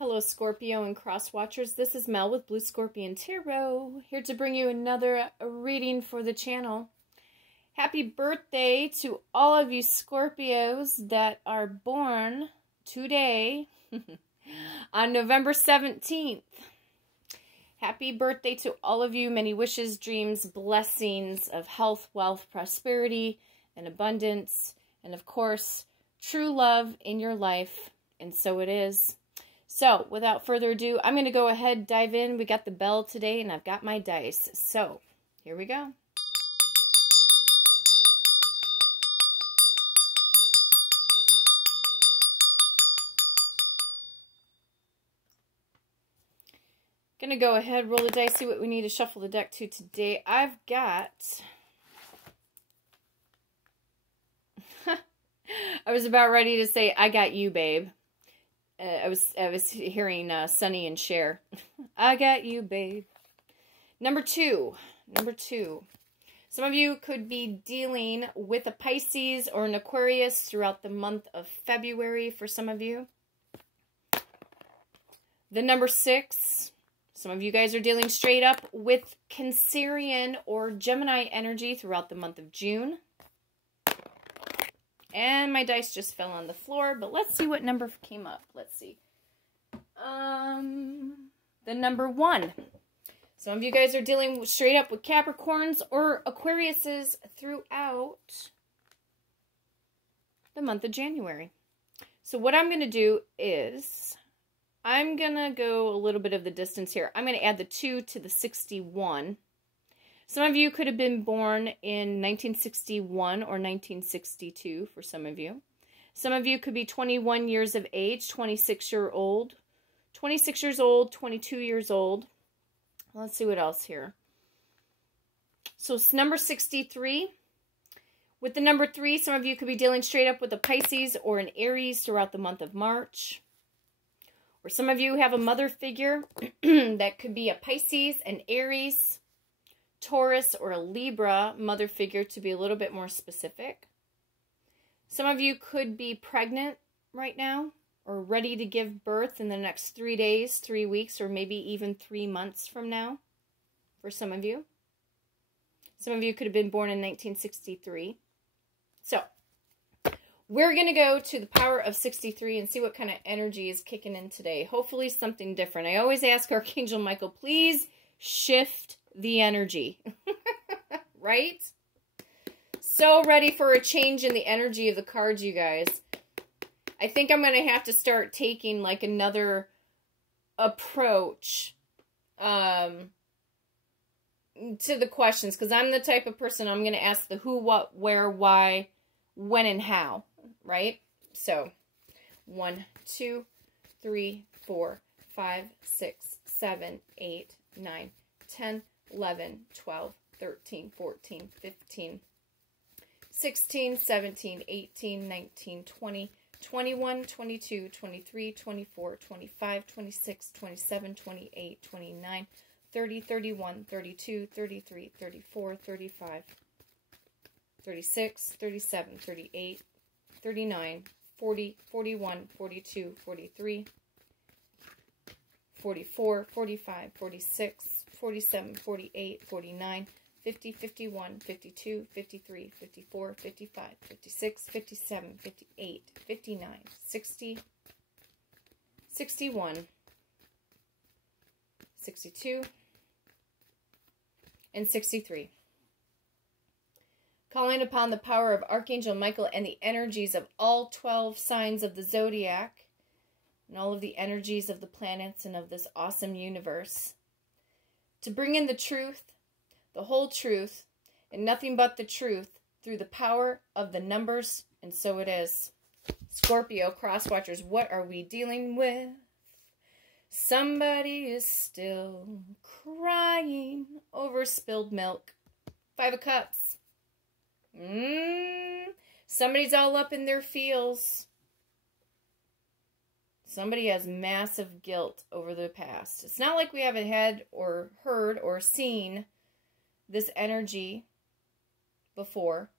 Hello, Scorpio and cross watchers. This is Mel with Blue Scorpion Tarot, here to bring you another reading for the channel. Happy birthday to all of you Scorpios that are born today on November 17th. Happy birthday to all of you. Many wishes, dreams, blessings of health, wealth, prosperity, and abundance. And of course, true love in your life. And so it is. So, without further ado, I'm going to go ahead and dive in. We got the bell today, and I've got my dice. So, here we go. Going to go ahead, roll the dice, see what we need to shuffle the deck to today. I've got... I was about ready to say, I got you, babe. I was hearing Sonny and Cher. I got you, babe. Number two. Some of you could be dealing with a Pisces or an Aquarius throughout the month of February for some of you. The number 6. Some of you guys are dealing straight up with Cancerian or Gemini energy throughout the month of June. And my dice just fell on the floor, but let's see what number came up. Let's see. The number 1. Some of you guys are dealing straight up with Capricorns or Aquariuses throughout the month of January. So what I'm going to do is I'm going to go a little bit of the distance here. I'm going to add the 2 to the 61. Some of you could have been born in 1961 or 1962 for some of you. Some of you could be 21 years of age, 26 years old, 22 years old. Let's see what else here. So it's number 63. With the number 3, some of you could be dealing straight up with a Pisces or an Aries throughout the month of March. Or some of you have a mother figure that could be a Pisces, an Aries, Taurus, or a Libra mother figure, to be a little bit more specific. Some of you could be pregnant right now or ready to give birth in the next 3 days, 3 weeks, or maybe even 3 months from now for some of you. Some of you could have been born in 1963. So, we're going to go to the power of 63 and see what kind of energy is kicking in today. Hopefully something different. I always ask Archangel Michael, please shift the energy. Right? So ready for a change in the energy of the cards, you guys. I think I'm going to have to start taking like another approach to the questions, because I'm the type of person, I'm going to ask the who, what, where, why, when, and how. Right? So 1, 2, 3, 4, 5, 6, 7, 8, 9, 10, 11, 12, 13, 14, 15, 16, 17, 18, 19, 20, 21, 22, 23, 24, 25, 26, 27, 28, 29, 30, 31, 32, 33, 34, 35, 36, 37, 38, 39, 40, 41, 42, 43, 44, 45, 46, 47, 48, 49, 50, 51, 52, 53, 54, 55, 56, 57, 58, 59, 60, 61, 62, and 63. Calling upon the power of Archangel Michael and the energies of all 12 signs of the zodiac and all of the energies of the planets and of this awesome universe, to bring in the truth, the whole truth, and nothing but the truth through the power of the numbers, and so it is. Scorpio, cross watchers, what are we dealing with? Somebody is still crying over spilled milk. 5 of Cups. Somebody's all up in their feels. Somebody has massive guilt over the past. It's not like we haven't had or heard or seen this energy before.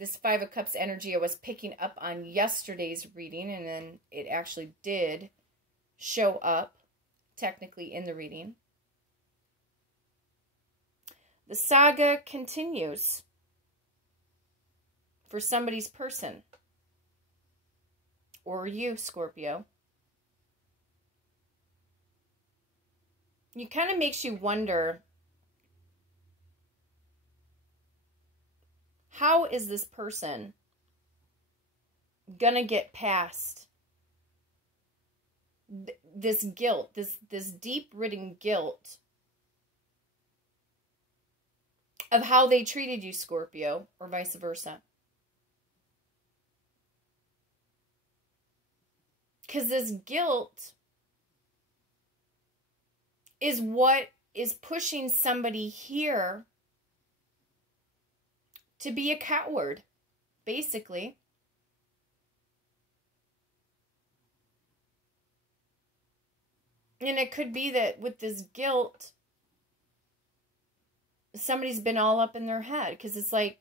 this Five of Cups energy I was picking up on yesterday's reading, and then it actually did show up technically in the reading. The saga continues for somebody's person. Or you, Scorpio. It kind of makes you wonder, how is this person gonna get past this guilt, this deep-ridden guilt of how they treated you, Scorpio, or vice versa? Because this guilt is what is pushing somebody here to be a coward, basically. And it could be that with this guilt, somebody's been all up in their head. Because it's like,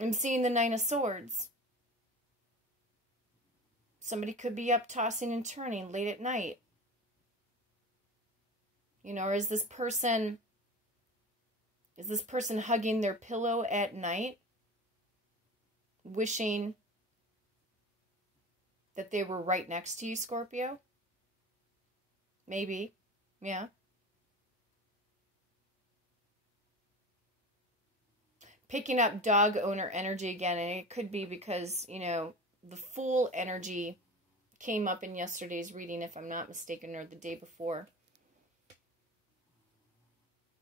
I'm seeing the Nine of Swords. Somebody could be up tossing and turning late at night. You know, or is this person hugging their pillow at night, wishing that they were right next to you, Scorpio? Maybe. Yeah. Picking up dog owner energy again, and it could be because, you know, the Fool energy came up in yesterday's reading, if I'm not mistaken, or the day before.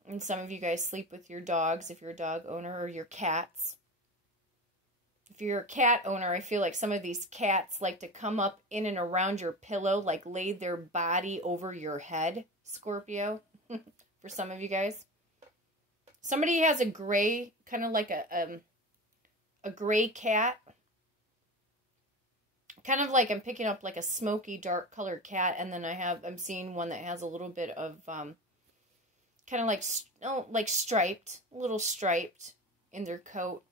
And some of you guys sleep with your dogs, if you're a dog owner, or your cats. If you're a cat owner, I feel like some of these cats like to come up in and around your pillow, like lay their body over your head, Scorpio, for some of you guys. Somebody has a gray, kind of like a gray cat. Kind of like I'm picking up like a smoky, dark colored cat, and then I'm seeing one that has a little bit of, kind of like striped, a little striped in their coat.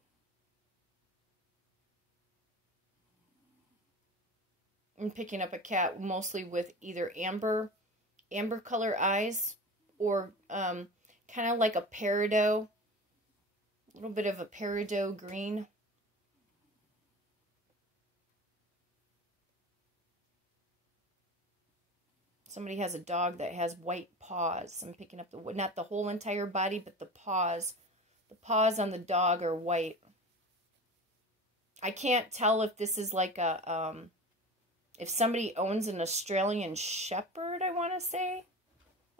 I'm picking up a cat mostly with either amber color eyes, or kind of like a peridot, a little bit of a peridot green. Somebody has a dog that has white paws. I'm picking up not the whole entire body, but the paws. The paws on the dog are white. I can't tell if this is like a, if somebody owns an Australian Shepherd, I want to say.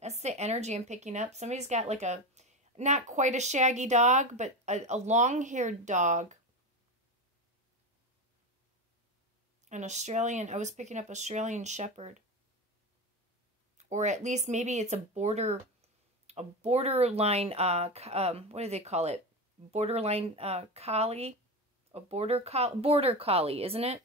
That's the energy I'm picking up. Somebody's got like a, not quite a shaggy dog, but a long-haired dog. An Australian, I was picking up Australian Shepherd. Or at least maybe it's a borderline, what do they call it? Borderline collie? A border collie, isn't it?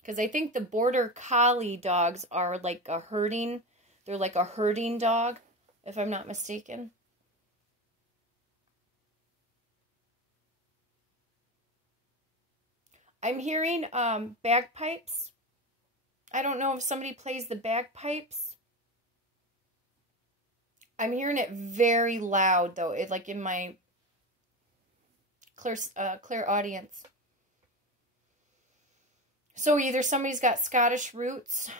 Because I think the border collie dogs are like a herding, they're like a herding dog, if I'm not mistaken. I'm hearing bagpipes. I don't know if somebody plays the bagpipes. I'm hearing it very loud, though. It like in my clear audience. So either somebody's got Scottish roots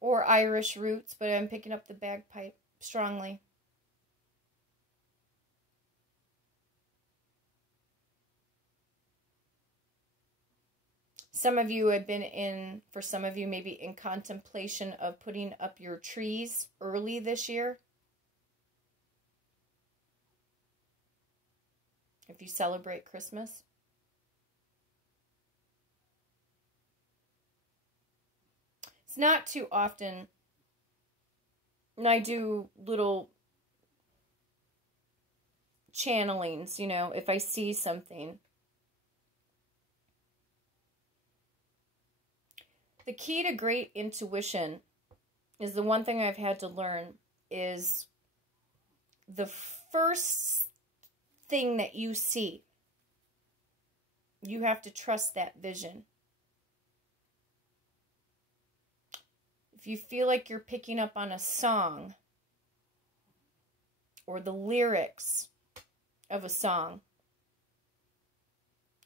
or Irish roots, but I'm picking up the bagpipe strongly. Some of you have been in, for some of you, maybe in contemplation of putting up your trees early this year. If you celebrate Christmas. It's not too often, and I do little channelings, you know, if I see something. The key to great intuition is the one thing I've had to learn is the first thing that you see. You have to trust that vision. If you feel like you're picking up on a song or the lyrics of a song,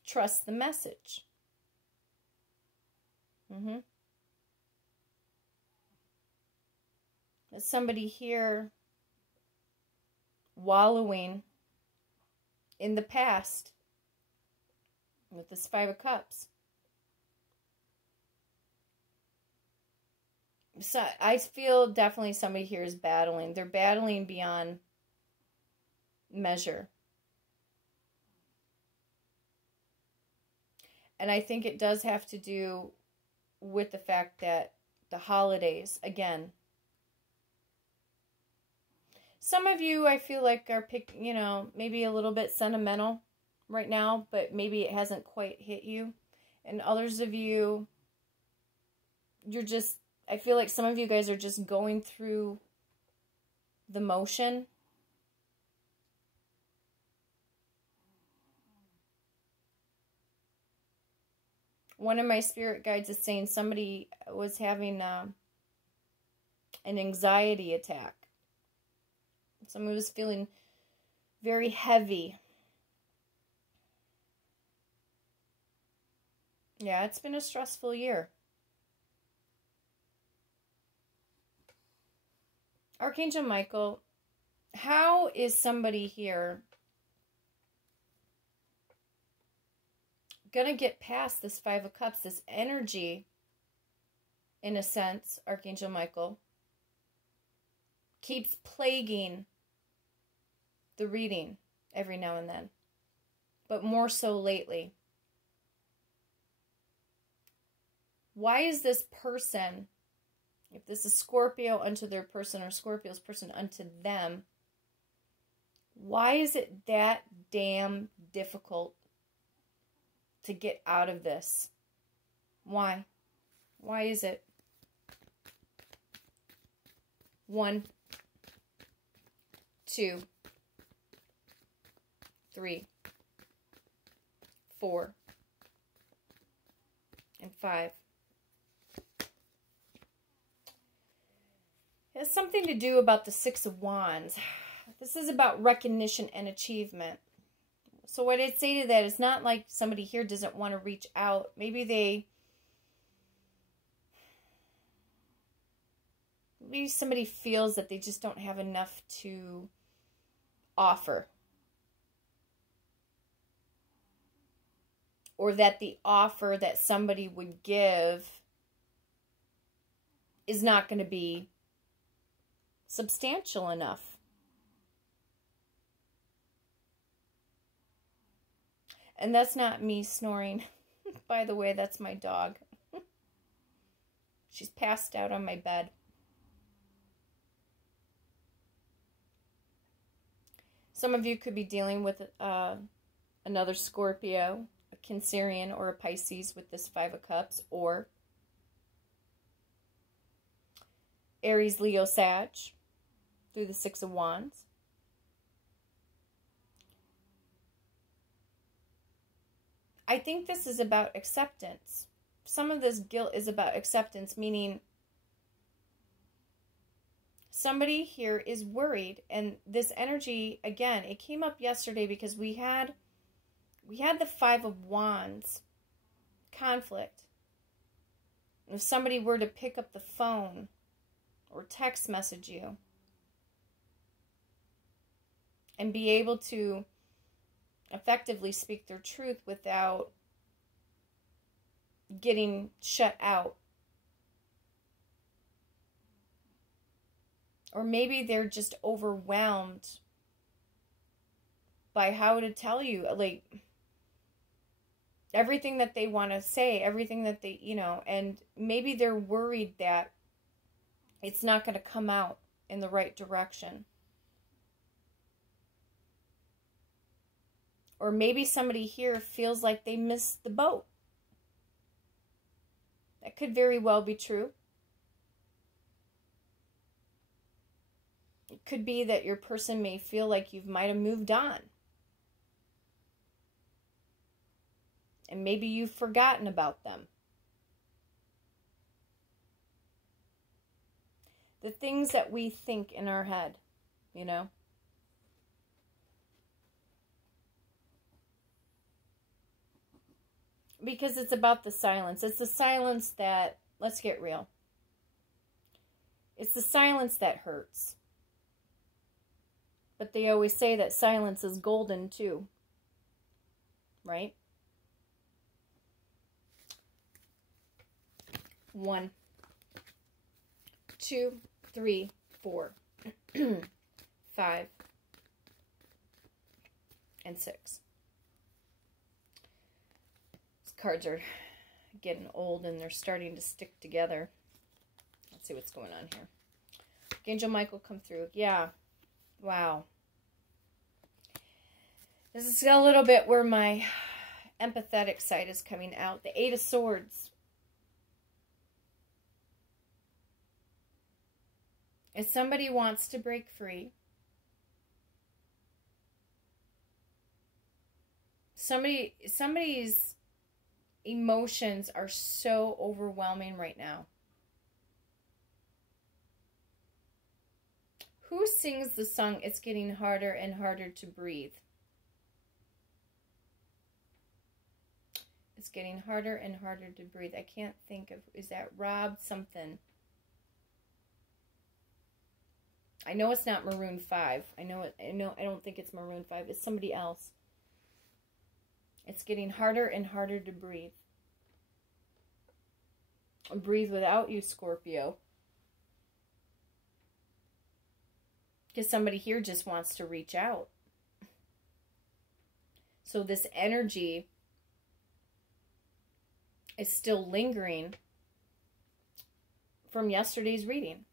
trust the message. There's somebody here wallowing in the past with this Five of Cups. So I feel definitely somebody here is battling. They're battling beyond measure. And I think it does have to do with the fact that the holidays, again, some of you I feel like are maybe a little bit sentimental right now, but maybe it hasn't quite hit you. And others of you, I feel like some of you guys are just going through the motion. One of my spirit guides is saying somebody was having an anxiety attack. Someone was feeling very heavy. Yeah, it's been a stressful year. Archangel Michael, how is somebody here going to get past this Five of Cups, this energy, in a sense, Archangel Michael, keeps plaguing the reading every now and then, but more so lately. Why is this person, if this is Scorpio unto their person or Scorpio's person unto them, why is it that damn difficult to get out of this? Why? Why is it? 1, 2, 3, 4, and 5. It has something to do about the Six of Wands. This is about recognition and achievement. So what I'd say to that is not like somebody here doesn't want to reach out. Maybe somebody feels that they just don't have enough to offer. Or that the offer that somebody would give is not going to be substantial enough. And that's not me snoring. By the way, that's my dog. She's passed out on my bed. Some of you could be dealing with another Scorpio, a Cancerian, or a Pisces with this Five of Cups, or Aries, Leo, Sag through the Six of Wands. I think this is about acceptance. Some of this guilt is about acceptance, meaning somebody here is worried. And this energy, again, it came up yesterday because we had the Five of Wands conflict. If somebody were to pick up the phone or text message you and be able to effectively speak their truth without getting shut out. Or maybe they're just overwhelmed by how to tell you, like, everything that they want to say, everything that they, and maybe they're worried that it's not going to come out in the right direction. Or maybe somebody here feels like they missed the boat. That could very well be true. It could be that your person may feel like you might have moved on. And maybe you've forgotten about them. The things that we think in our head, you know. Because it's about the silence. It's the silence that, let's get real. It's the silence that hurts. But they always say that silence is golden too. Right? 1, 2, 3, 4, 5, and 6. These cards are getting old and they're starting to stick together. Let's see what's going on here. Archangel Michael, come through. Yeah. Wow. This is a little bit where my empathetic side is coming out. The 8 of Swords. If somebody wants to break free, somebody's emotions are so overwhelming right now. Who sings the song, "It's Getting Harder and Harder to Breathe"? It's getting harder and harder to breathe. I can't think of, is that Rob something? I know it's not Maroon 5. I don't think it's Maroon 5. It's somebody else. It's getting harder and harder to breathe. Breathe without you, Scorpio. Because somebody here just wants to reach out. So this energy is still lingering from yesterday's reading.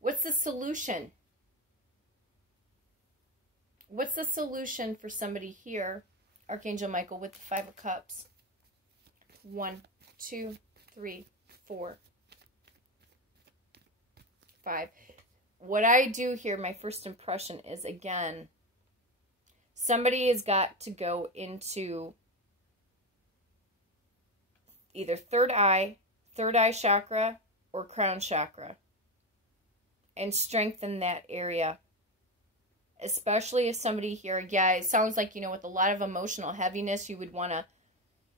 What's the solution? What's the solution for somebody here, Archangel Michael, with the 5 of Cups? 1, 2, 3, 4, 5. What I do here, my first impression is, again, somebody has got to go into either third eye chakra, or crown chakra, and strengthen that area. Especially if somebody here, yeah, it sounds like, you know, with a lot of emotional heaviness, you would want to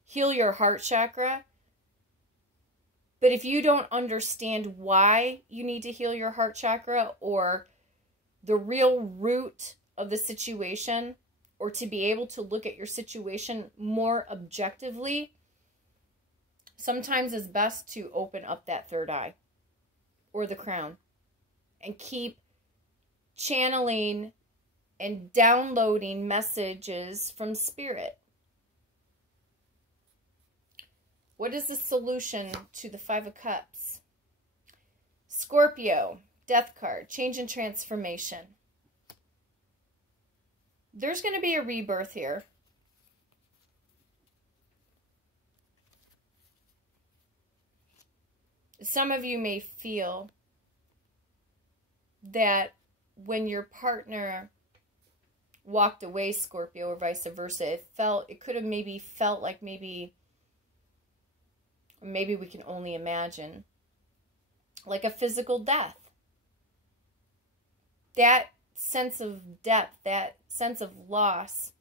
heal your heart chakra. But if you don't understand why you need to heal your heart chakra, or the real root of the situation, or to be able to look at your situation more objectively, sometimes it's best to open up that third eye or the crown and keep channeling and downloading messages from Spirit. What is the solution to the 5 of Cups? Scorpio, Death card, change and transformation. There's going to be a rebirth here. Some of you may feel that when your partner walked away, Scorpio, or vice versa, it could have maybe felt like maybe we can only imagine, like a physical death. That sense of depth, that sense of loss,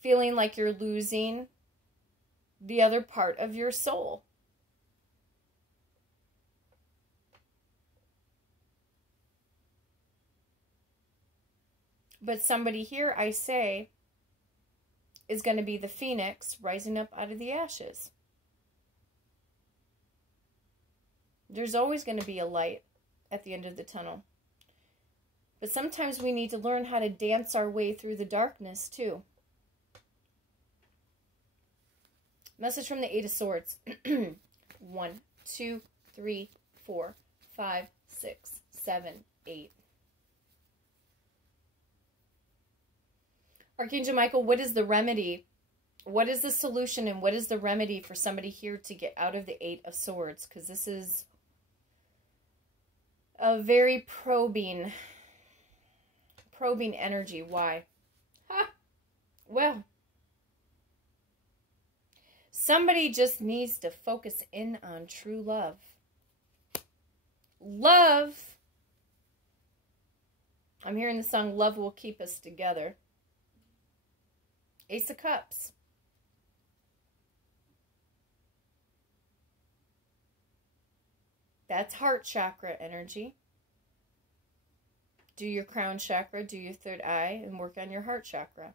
feeling like you're losing the other part of your soul. But somebody here, I say, is going to be the phoenix rising up out of the ashes. There's always going to be a light at the end of the tunnel. But sometimes we need to learn how to dance our way through the darkness, too. Message from the 8 of Swords. 1, 2, 3, 4, 5, 6, 7, 8. Archangel Michael, what is the remedy? What is the solution and what is the remedy for somebody here to get out of the 8 of Swords? Because this is a very probing probing energy. Why? Well, somebody just needs to focus in on true love. Love. I'm hearing the song Love Will Keep Us Together. Ace of Cups. That's heart chakra energy. Do your crown chakra, do your third eye, and work on your heart chakra.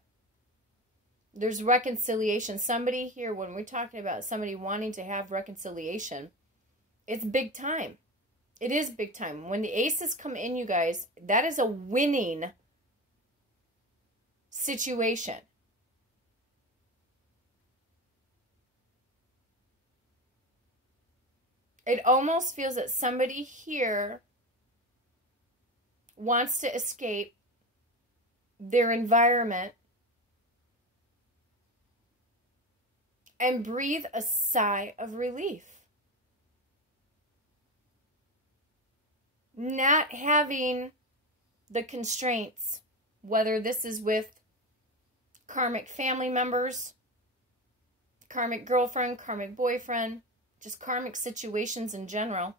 There's reconciliation. Somebody here, when we're talking about somebody wanting to have reconciliation, it's big time. It is big time. When the aces come in, you guys, that is a winning situation. It almost feels that somebody here wants to escape their environment and breathe a sigh of relief. Not having the constraints, whether this is with karmic family members, karmic girlfriend, karmic boyfriend, just karmic situations in general.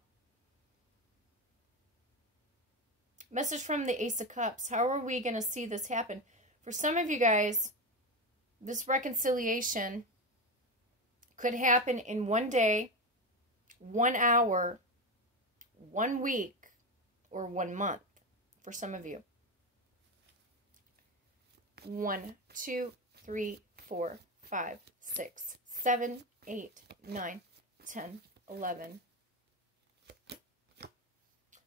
Message from the Ace of Cups. How are we going to see this happen? For some of you guys, this reconciliation could happen in 1 day, 1 hour, 1 week, or 1 month. For some of you. 1, 2, 3, 4, 5, 6, 7, 8, 9, 10, 11.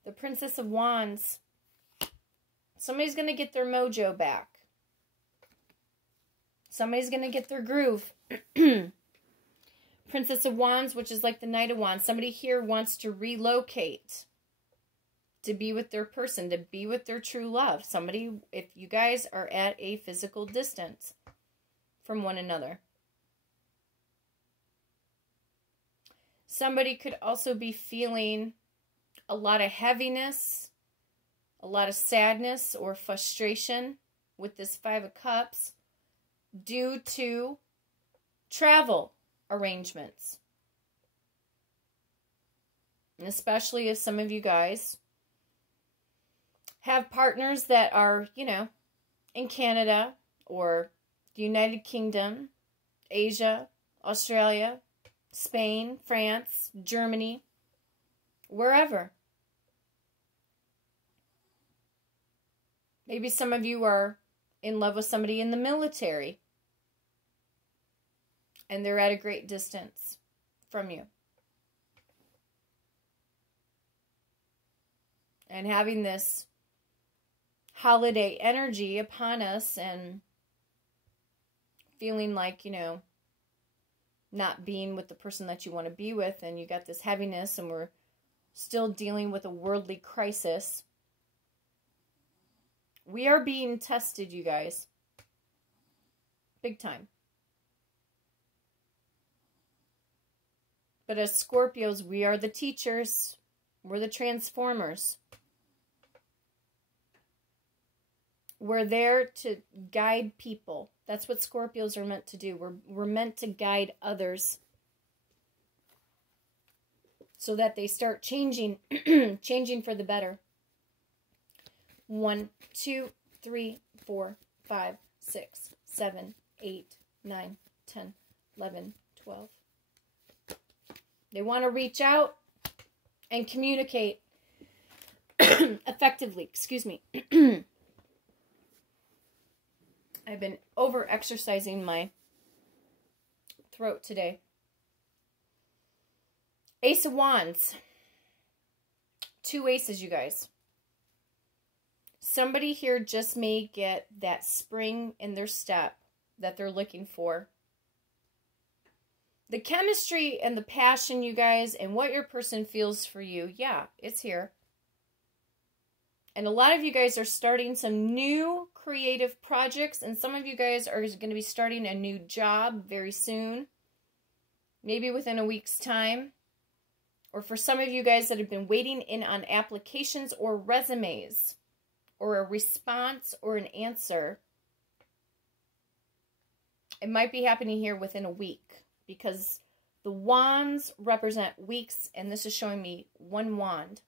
The Princess of Wands. Somebody's going to get their mojo back. Somebody's going to get their groove. Princess of Wands, which is like the Knight of Wands. Somebody here wants to relocate to be with their person, to be with their true love. Somebody, if you guys are at a physical distance from one another. Somebody could also be feeling a lot of heaviness, a lot of sadness or frustration with this Five of Cups due to travel arrangements. And especially if some of you guys have partners that are, you know, in Canada or the United Kingdom, Asia, Australia, Spain, France, Germany, wherever. Maybe some of you are in love with somebody in the military and they're at a great distance from you. And having this holiday energy upon us and feeling like, you know, not being with the person that you want to be with, and you got this heaviness, and we're still dealing with a worldly crisis. We are being tested, you guys. Big time. But as Scorpios, we are the teachers. We're the transformers. We're there to guide people. That's what Scorpios are meant to do. We're meant to guide others so that they start changing, changing for the better. 1, 2, 3, 4, 5, 6, 7, 8, 9, 10, 11, 12. They want to reach out and communicate effectively. Excuse me. I've been over-exercising my throat today. Ace of Wands. 2 aces, you guys. Somebody here just may get that spring in their step that they're looking for. The chemistry and the passion, you guys, and what your person feels for you, yeah, it's here. And a lot of you guys are starting some new creative projects, and some of you guys are going to be starting a new job very soon, maybe within a week's time. Or for some of you guys that have been waiting in on applications or resumes, or a response or an answer. It might be happening here within a week, because the wands represent weeks, and this is showing me one wand.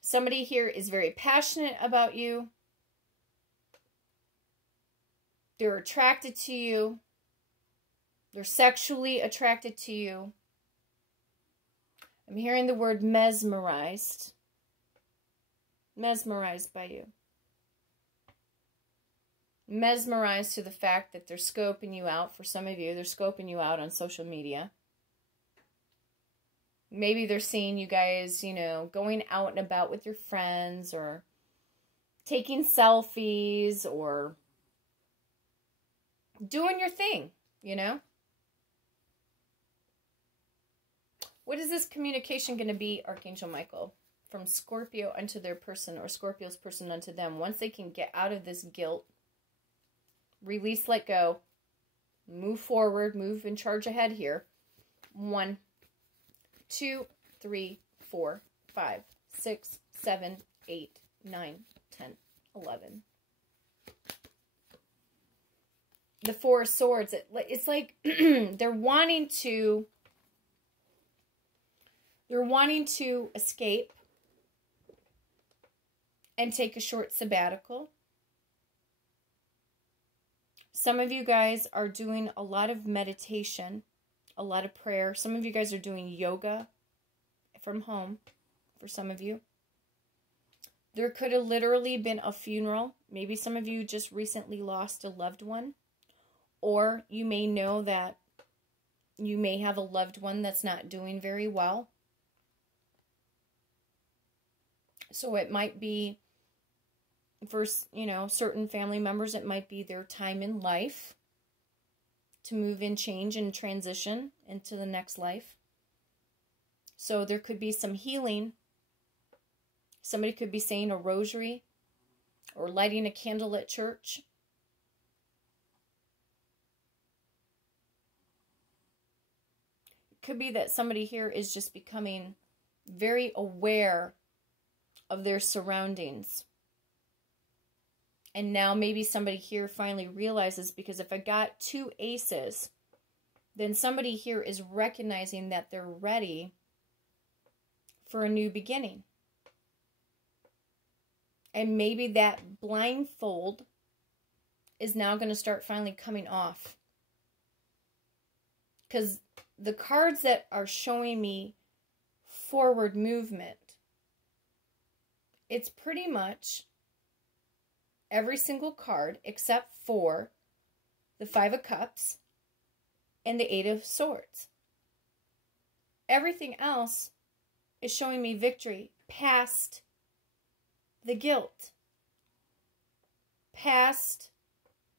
Somebody here is very passionate about you. They're attracted to you. They're sexually attracted to you. I'm hearing the word mesmerized. Mesmerized by you. Mesmerized to the fact that they're scoping you out. For some of you, they're scoping you out on social media. Maybe they're seeing you guys, you know, going out and about with your friends, or taking selfies, or doing your thing, you know? What is this communication going to be, Archangel Michael? From Scorpio unto their person, or Scorpio's person unto them. Once they can get out of this guilt, release, let go, move forward, move and charge ahead here. 1, 2, 3, 4, 5, 6, 7, 8, 9, 10, 11. The Four of Swords, it's like they're wanting to escape and take a short sabbatical. Some of you guys are doing a lot of meditation, a lot of prayer. Some of you guys are doing yoga from home, for some of you. There could have literally been a funeral. Maybe some of you just recently lost a loved one. Or you may know that you may have a loved one that's not doing very well. So it might be, for, you know, certain family members, it might be their time in life to move and change and transition into the next life. So there could be some healing. Somebody could be saying a rosary or lighting a candle at church. It could be that somebody here is just becoming very aware of their surroundings. And now maybe somebody here finally realizes, because if I got 2 aces, then somebody here is recognizing that they're ready for a new beginning. And maybe that blindfold is now going to start finally coming off. Because the cards that are showing me forward movement, it's pretty much every single card except for the 5 of Cups and the 8 of Swords. Everything else is showing me victory past the guilt, past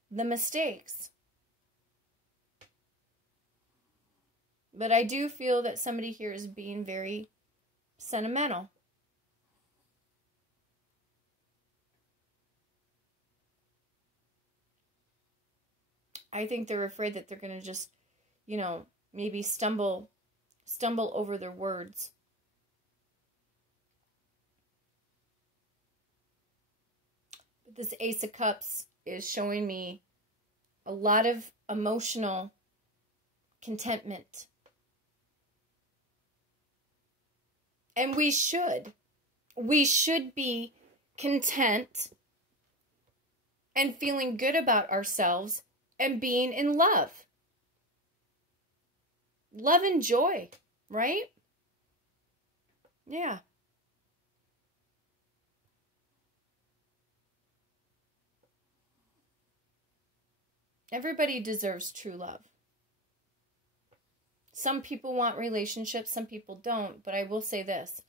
the mistakes. But I do feel that somebody here is being very sentimental. I think they're afraid that they're going to just, you know, maybe stumble over their words. But this Ace of Cups is showing me a lot of emotional contentment. And we should be content and feeling good about ourselves and being in love. Love and joy, right? Yeah. Everybody deserves true love. Some people want relationships, some people don't, but I will say this.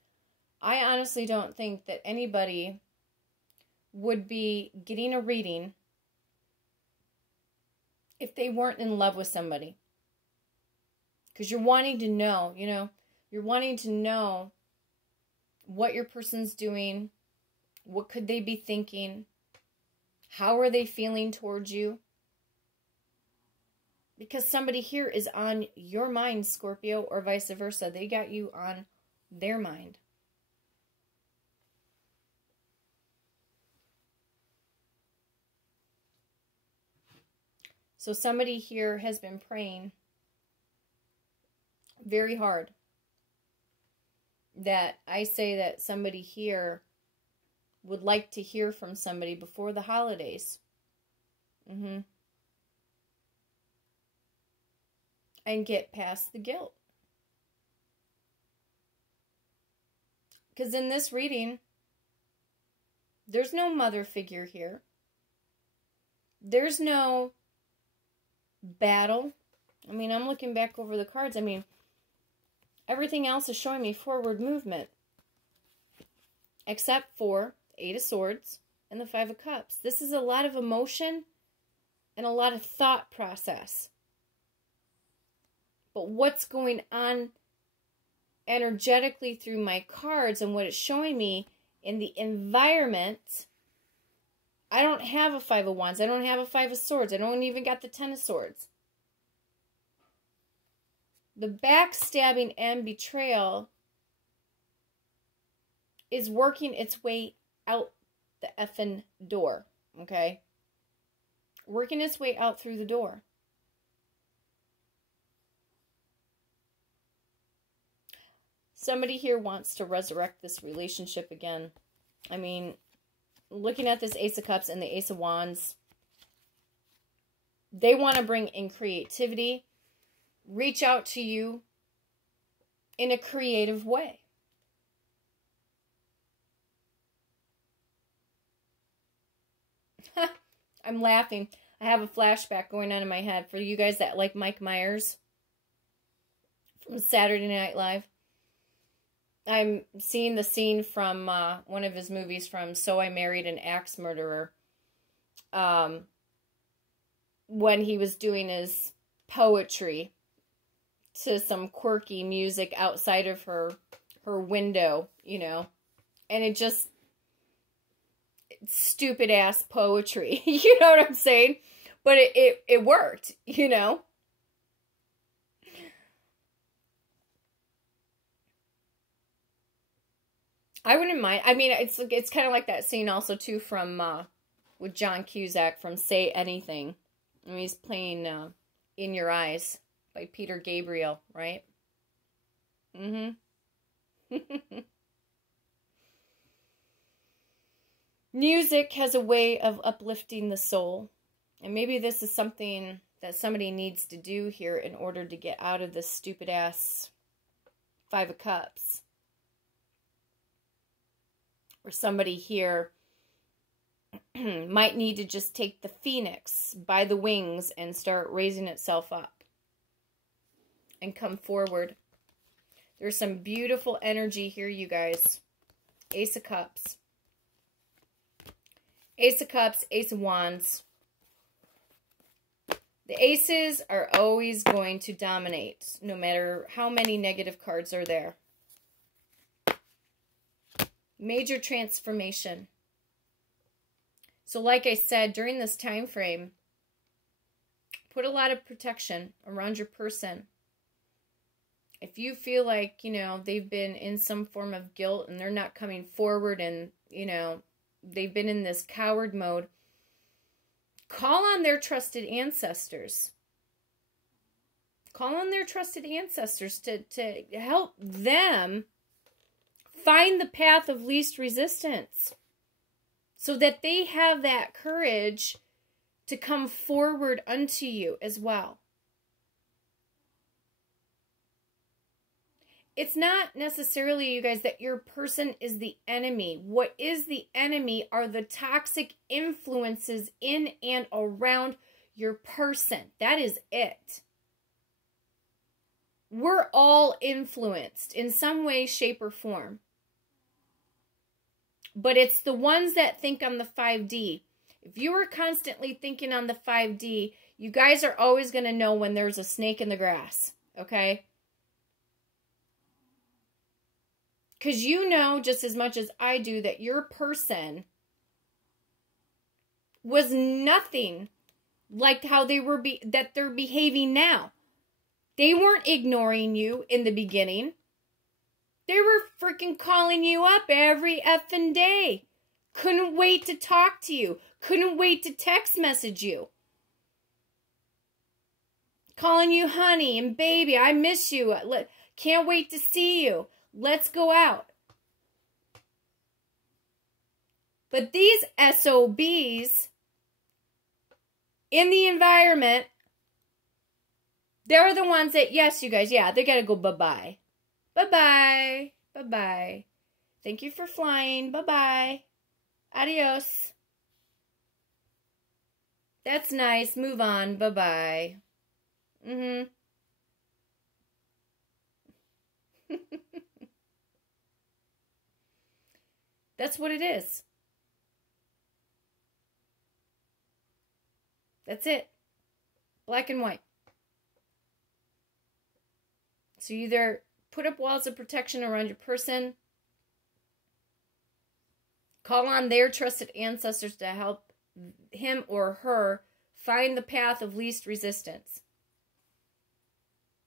I honestly don't think that anybody would be getting a reading if they weren't in love with somebody. Because you're wanting to know, you know, you're wanting to know what your person's doing, what could they be thinking, how are they feeling towards you. Because somebody here is on your mind, Scorpio, or vice versa. They got you on their mind. So somebody here has been praying very hard. That I say that somebody here would like to hear from somebody before the holidays. And get past the guilt. Because in this reading, there's no mother figure here. There's no battle. I mean, I'm looking back over the cards. I mean, everything else is showing me forward movement. Except for Eight of Swords and the Five of Cups. This is a lot of emotion and a lot of thought process. But what's going on energetically through my cards and what it's showing me in the environment, I don't have a Five of Wands. I don't have a Five of Swords. I don't even got the Ten of Swords. The backstabbing and betrayal is working its way out the effing door, okay? Working its way out through the door. Somebody here wants to resurrect this relationship again. I mean, looking at this Ace of Cups and the Ace of Wands, they want to bring in creativity, reach out to you in a creative way. I'm laughing. I have a flashback going on in my head for you guys that like Mike Myers from Saturday Night Live. I'm seeing the scene from one of his movies from So I Married an Axe Murderer. When he was doing his poetry to some quirky music outside of her window, you know. And it just, stupid ass poetry. You know what I'm saying? But it worked, you know. I wouldn't mind. I mean, it's kind of like that scene also too from with John Cusack from Say Anything. I mean, he's playing In Your Eyes by Peter Gabriel, right? Music has a way of uplifting the soul. And maybe this is something that somebody needs to do here in order to get out of this stupid ass Five of Cups. Or somebody here might need to just take the phoenix by the wings and start raising itself up. And come forward. There's some beautiful energy here, you guys. Ace of Cups. Ace of Cups, Ace of Wands. The aces are always going to dominate, no matter how many negative cards are there. Major transformation. So like I said, during this time frame, put a lot of protection around your person. If you feel like, you know, they've been in some form of guilt and they're not coming forward and, you know, they've been in this coward mode, call on their trusted ancestors. Call on their trusted ancestors to help them find the path of least resistance so that they have that courage to come forward unto you as well. It's not necessarily, you guys, that your person is the enemy. What is the enemy are the toxic influences in and around your person. That is it. We're all influenced in some way, shape, or form. But it's the ones that think on the 5D. If you are constantly thinking on the 5D, you guys are always going to know when there's a snake in the grass. Okay? Because you know just as much as I do that your person was nothing like how they were that they're behaving now. They weren't ignoring you in the beginning. They were freaking calling you up every effing day. Couldn't wait to talk to you. Couldn't wait to text message you. calling you honey and baby. I miss you. Can't wait to see you. Let's go out. But these SOBs in the environment, they're the ones that, yes, you guys, yeah, they got to go bye-bye. Bye-bye. Bye-bye. Thank you for flying. Bye-bye. Adios. That's nice. Move on. Bye-bye. That's what it is. That's it. Black and white. So you either put up walls of protection around your person, call on their trusted ancestors to help him or her find the path of least resistance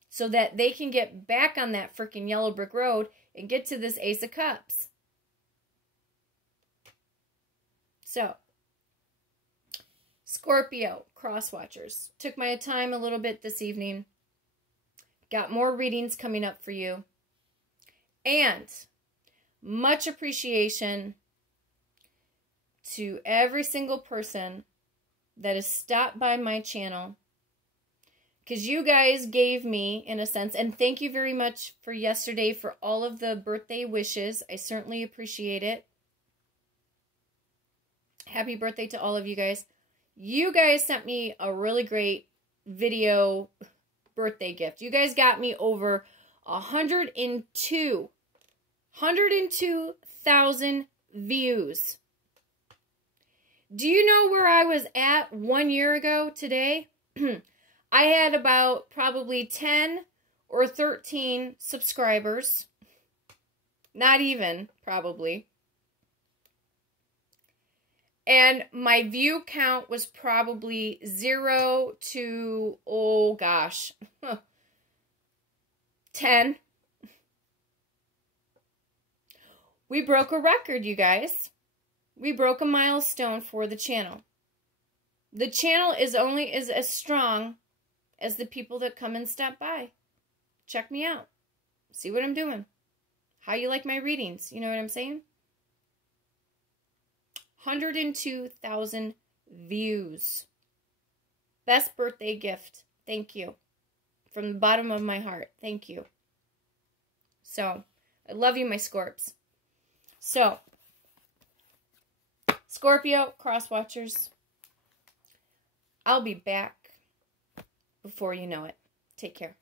so that they can get back on that freaking yellow brick road and get to this Ace of Cups. So, Scorpio, cross watchers. Took my time a little bit this evening. Got more readings coming up for you. And much appreciation to every single person that has stopped by my channel. Because you guys gave me, in a sense, and thank you very much for yesterday for all of the birthday wishes. I certainly appreciate it. Happy birthday to all of you guys. You guys sent me a really great video birthday gift. You guys got me over 102,000 views. Do you know where I was at 1 year ago today? I had about probably 10 or 13 subscribers. Not even, probably. And my view count was probably 0 to, oh gosh, 10. We broke a record, you guys. We broke a milestone for the channel. The channel is only as strong as the people that come and stop by. Check me out. See what I'm doing. How you like my readings. You know what I'm saying? 102,000 views. Best birthday gift. Thank you. From the bottom of my heart. Thank you. So, I love you, my Scorps. So, Scorpio, cross watchers. I'll be back before you know it. Take care.